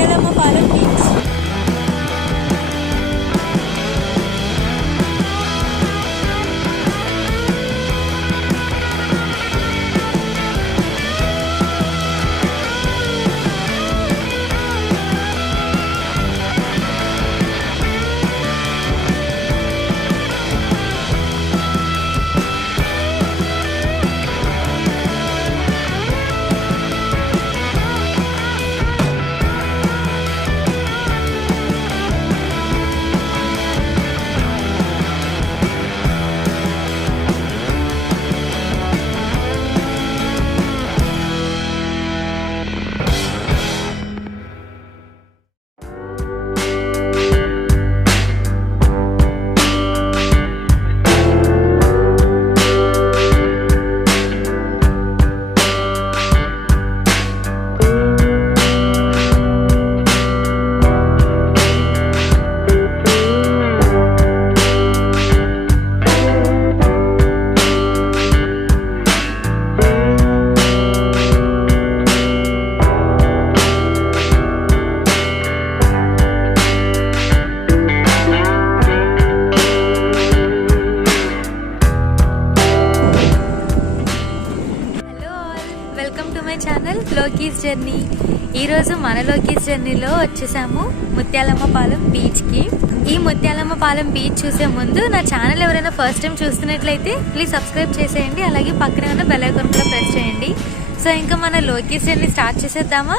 Mutyalammapalem beach. లోకీస్ journey. ఈరోజు మన లోకీస్ జర్నీలో వచ్చేసాము ముత్యాలమ్మపాలెం బీచ్కి. ఈ ముత్యాలమ్మపాలెం బీచ్ చూసే ముందు నా ఛానల్ ఎవరైనా ఫస్ట్ టైం చూస్తున్నట్లయితే ప్లీజ్ సబ్స్క్రైబ్ చేసేయండి, అలాగే పక్కనే ఉన్న బెల్ ఐకాన్ కూడా ప్రెస్ చేయండి. సో ఇంకా మన లోకీస్ జర్నీ స్టార్ట్ చేసేద్దామా?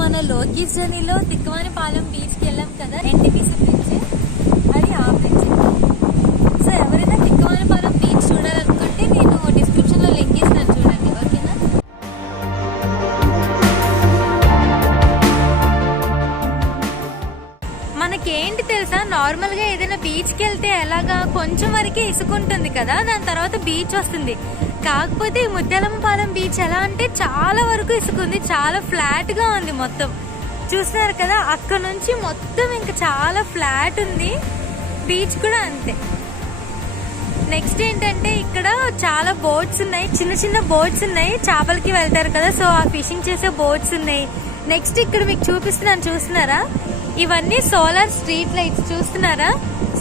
మన లోకీస్ జర్నీలో తిక్కువానిపాలెం బీచ్కి వెళ్ళాం కదా, ఎన్టీపీసీ బ్రిడ్జ్, అది ఆ బ్రిడ్జ్. సో ఎవరైనా తిక్కువానిపాలెం బీచ్ చూడాలనుకుంటే నేను డిస్క్రిప్షన్లో లింక్ ఇస్తాను, చూడండి, ఓకేనా? మనకేంటి తెలుసా, నార్మల్గా ఏదైనా బీచ్కి వెళ్తే ఎలాగా కొంచెం వరకే ఇసుకుంటుంది కదా, దాని తర్వాత బీచ్ వస్తుంది. కాకపోతే ఈ ముత్యాలమ్మపాలెం బీచ్ ఎలా అంటే చాలా వరకు ఇసుకుంది, చాలా ఫ్లాట్ గా ఉంది. మొత్తం చూస్తున్నారు కదా, అక్కడ నుంచి మొత్తం ఇంకా చాలా ఫ్లాట్ ఉంది. బీచ్ కూడా అంతే. నెక్స్ట్ ఏంటంటే ఇక్కడ చాలా బోట్స్ ఉన్నాయి, చిన్న చిన్న బోట్స్ ఉన్నాయి, చేపలకి వెళ్తారు కదా, సో ఆ ఫిషింగ్ చేసే బోట్స్ ఉన్నాయి. నెక్స్ట్ ఇక్కడ మీకు చూపిస్తున్నాను, చూస్తున్నారా, ఇవన్నీ సోలార్ స్ట్రీట్ లైట్స్ చూస్తున్నారా.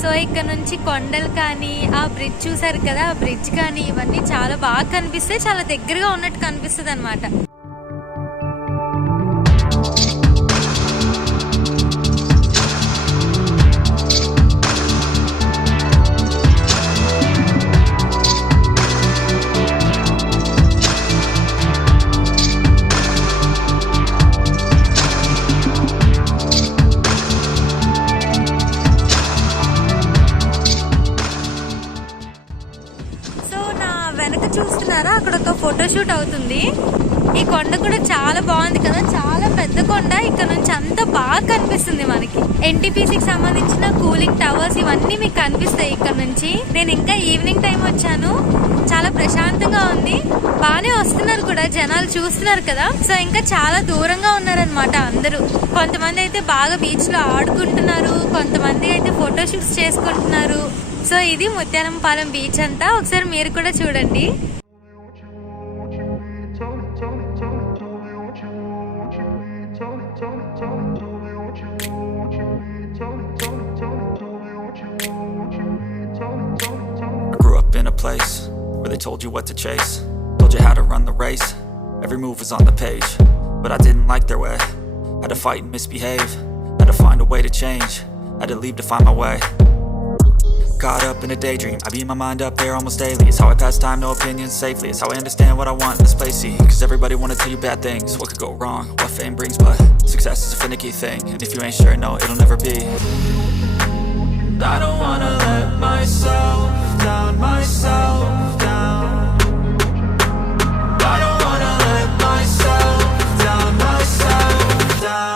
సో ఇక్కడ నుంచి కొండలు కానీ ఆ బ్రిడ్జ్ చూసారు కదా, ఆ బ్రిడ్జ్ కానీ ఇవన్నీ చాలా బాగా కనిపిస్తాయి, చాలా దగ్గరగా ఉన్నట్టు కనిపిస్తుంది అనమాట. చూస్తున్నారా, అక్కడ ఒక ఫోటోషూట్ అవుతుంది. ఈ కొండ కూడా చాలా బాగుంది కదా, చాలా పెద్ద కొండ. ఇక్కడ నుంచి అంతా బాగా కనిపిస్తుంది మనకి. ఎన్టీపీసీకి సంబంధించిన కూలింగ్ టవర్స్ ఇవన్నీ మీకు కనిపిస్తాయి ఇక్కడ నుంచి. నేను ఇంకా ఈవినింగ్ టైం వచ్చాను, చాలా ప్రశాంతంగా ఉంది. బానే వస్తున్నారు కూడా జనాలు, చూస్తున్నారు కదా. సో ఇంకా చాలా దూరంగా ఉన్నారనమాట అందరూ. కొంతమంది అయితే బాగా బీచ్ లో ఆడుకుంటున్నారు, కొంతమంది అయితే ఫోటోషూట్స్ చేసుకుంటున్నారు. సో ఇది ముత్యాలమ్మపాలెం బీచ్ అంతా. ఒకసారి మీరు కూడా చూడండి. they told you what to chase, told you how to run the race. Every move was on the page, but I didn't like their way. Had to fight and misbehave, had to find a way to change, had to leave to find my way. Caught up in a daydream, I beat my mind up there almost daily. It's how I pass time, no opinions safely. It's how I understand what I want in this place, see. Cause everybody wanna tell you bad things, what could go wrong, what fame brings. But success is a finicky thing, and if you ain't sure, no, it'll never be. I don't wanna let myself down, myself down. I don't wanna let myself down, myself down.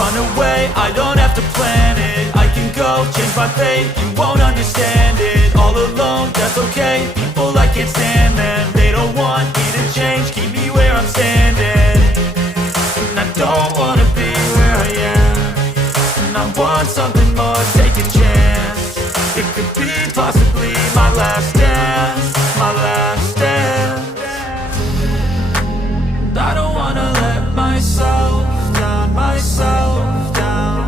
Run away, I don't have to plan it. I can go, change my fate, you won't understand it. All alone, that's okay, people I can't stand them. They don't want me to change, keep me where I'm standing. And I don't wanna be where I am, and I want something more, take a chance. It could be possibly my last dance, my last dance. I don't wanna let myself down, myself down.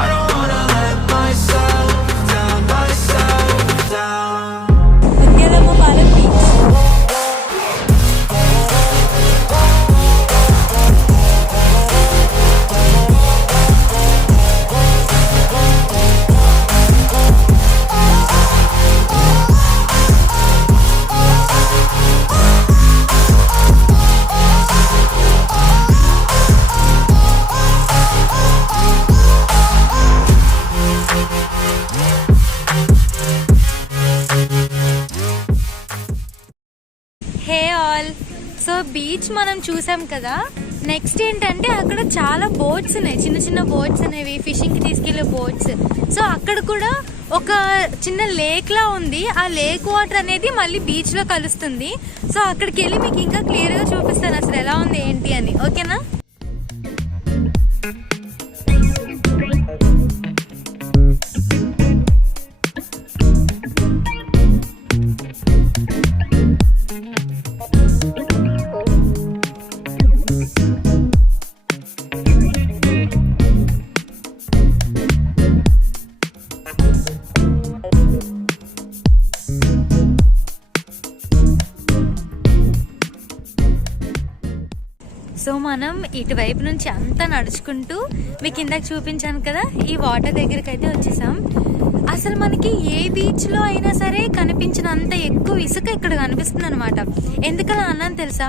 I don't wanna let myself down, myself down. Mutyalamma Palem beach. Hey all, so beach మనం చూసాం కదా. Next ఏంటంటే అక్కడ చాలా boats ఉన్నాయి, చిన్న చిన్న boats అనేవి, ఫిషింగ్ కి తీసుకెళ్లే బోట్స్. సో అక్కడ కూడా ఒక చిన్న లేక్ లా ఉంది. ఆ లేక్ వాటర్ అనేది మళ్ళీ బీచ్ లో కలుస్తుంది. సో అక్కడికి వెళ్ళి మీకు ఇంకా క్లియర్ గా చూపిస్తాను అసలు ఎలా ఉంది ఏంటి అని. ఓకేనా? సో మనం ఇటువైపు నుంచి అంతా నడుచుకుంటూ మీకు ఇందాక చూపించాను కదా, ఈ వాటర్ దగ్గరికి అయితే వచ్చేసాం. అసలు మనకి ఏ బీచ్ లో అయినా సరే కనిపించినంత ఎక్కువ ఇసుక ఇక్కడ కనిపిస్తుంది అనమాట. ఎందుకలా అన్నాను తెలుసా?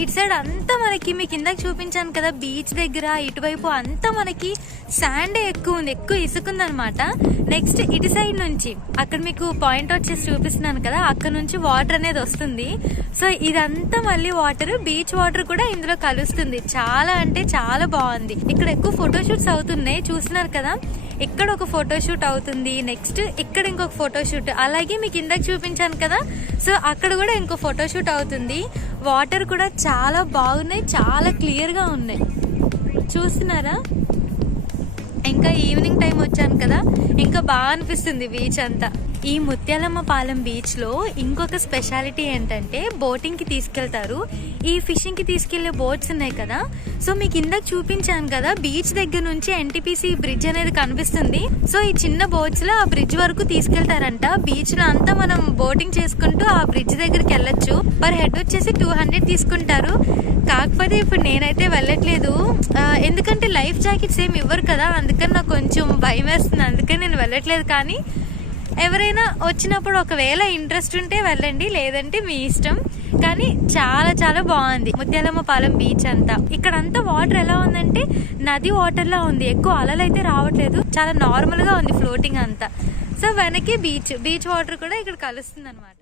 ఇటు సైడ్ అంతా మనకి మీకు ఇందాక చూపించాను కదా బీచ్ దగ్గర, ఇటువైపు అంతా మనకి శాండ్ ఎక్కువ ఉంది, ఎక్కువ ఇసుక ఉంది అనమాట. నెక్స్ట్ ఇటు సైడ్ నుంచి అక్కడ మీకు పాయింట్ అవుట్ చేసి చూపిస్తున్నాను కదా, అక్కడ నుంచి వాటర్ అనేది వస్తుంది. సో ఇదంతా మళ్ళీ వాటర్, బీచ్ వాటర్ కూడా ఇందులో కలుస్తుంది. చాలా అంటే చాలా బాగుంది. ఇక్కడ ఎక్కువ ఫోటోషూట్స్ అవుతున్నాయి, చూస్తున్నారు కదా. ఇక్కడ ఒక ఫోటోషూట్ అవుతుంది, నెక్స్ట్ ఇక్కడ ఇంకొక ఫోటోషూట్, అలాగే మీకు ఇందాక చూపించాను కదా, సో అక్కడ కూడా ఇంకో ఫోటోషూట్ అవుతుంది. వాటర్ కూడా చాలా బాగున్నాయి, చాలా క్లియర్ గా ఉన్నాయి. చూస్తున్నారా? ఇంకా ఈవినింగ్ టైం వచ్చాను కదా, ఇంకా బాగా అనిపిస్తుంది బీచ్ అంతా. ఈ ముత్యాలమ్మ పాలెం బీచ్ లో ఇంకొక స్పెషాలిటీ ఏంటంటే బోటింగ్ కి తీసుకెళ్తారు. ఈ ఫిషింగ్ కి తీసుకెళ్లే బోట్స్ ఉన్నాయి కదా, సో మీకు ఇందాక చూపించాను కదా, బీచ్ దగ్గర నుంచి ఎన్టీపీసీ బ్రిడ్జ్ అనేది కనిపిస్తుంది. సో ఈ చిన్న బోట్స్ లో ఆ బ్రిడ్జ్ వరకు తీసుకెళ్తారంట. బీచ్ లో అంతా మనం బోటింగ్ చేసుకుంటూ ఆ బ్రిడ్జ్ దగ్గరికి వెళ్ళొచ్చు. పర్ హెడ్ వచ్చేసి 200 తీసుకుంటారు. కాకపోతే ఇప్పుడు నేనైతే వెళ్ళట్లేదు, ఎందుకంటే లైఫ్ జాకెట్స్ ఏమి ఇవ్వరు కదా, అందుకని నాకు కొంచెం భయం వేస్తుంది, అందుకని నేను వెళ్ళట్లేదు. కానీ ఎవరైనా వచ్చినప్పుడు ఒకవేళ ఇంట్రెస్ట్ ఉంటే వెళ్ళండి, లేదంటే మీ ఇష్టం. కానీ చాలా చాలా బాగుంది ముత్యాలమ్మ పాలెం బీచ్ అంతా. ఇక్కడంతా వాటర్ ఎలా ఉందంటే నది వాటర్ లా ఉంది, ఎక్కువ అలలు అయితే రావట్లేదు, చాలా నార్మల్ గా ఉంది ఫ్లోటింగ్ అంతా. సో వెనక్కి బీచ్ వాటర్ కూడా ఇక్కడ కలుస్తుంది అనమాట.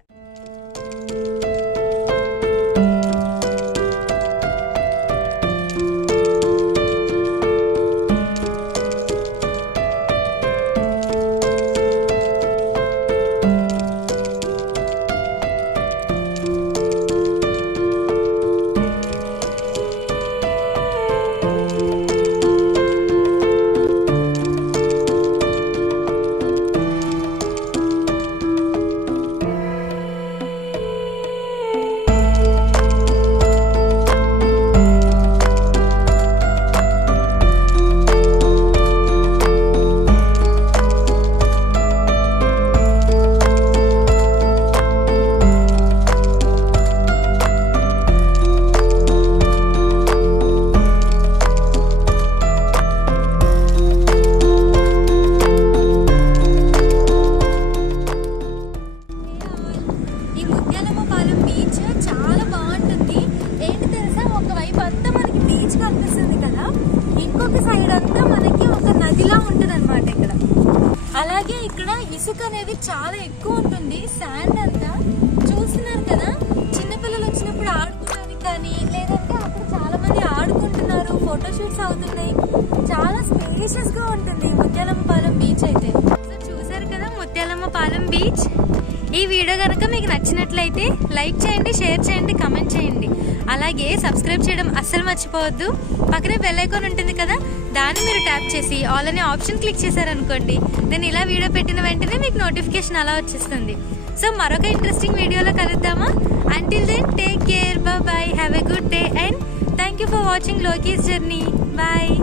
కనిపిస్తుంది కదా, ఇంకొక సైడ్ అంతా మనకి ఒక నదిలా ఉంటుంది అనమాట ఇక్కడ. అలాగే ఇక్కడ ఇసుక అనేది చాలా ఎక్కువ ఉంటుంది, శాండ్ అంతా చూస్తున్నారు కదా. చిన్నపిల్లలు వచ్చినప్పుడు ఆడుకోవడానికి కానీ, లేదంటే అక్కడ చాలా మంది ఆడుకుంటున్నారు, ఫోటోషూట్స్ అవుతున్నాయి. చాలా స్పేషియస్ గా ఉంటుంది ముత్యాలమ్మపాలెం బీచ్ అయితే. సో చూసారు కదా ముత్యాలమ్మపాలెం బీచ్. ఈ వీడియో కనుక మీకు నచ్చినట్లయితే లైక్ చేయండి, షేర్ చేయండి, కమెంట్ చేయండి. అలాగే సబ్స్క్రైబ్ చేయడం అస్సలు మర్చిపోవద్దు. పక్కనే బెల్ ఐకాన్ ఉంటుంది కదా, దాన్ని మీరు ట్యాప్ చేసి ఆల్ అనే ఆప్షన్ క్లిక్ చేశారనుకోండి, నేను ఇలా వీడియో పెట్టిన వెంటనే మీకు నోటిఫికేషన్ అలా వచ్చేస్తుంది. సో మరొక ఇంట్రెస్టింగ్ వీడియోలో కలుద్దామా? Until then take care, bye, have a good day and thank you for watching Loki's journey. Bye.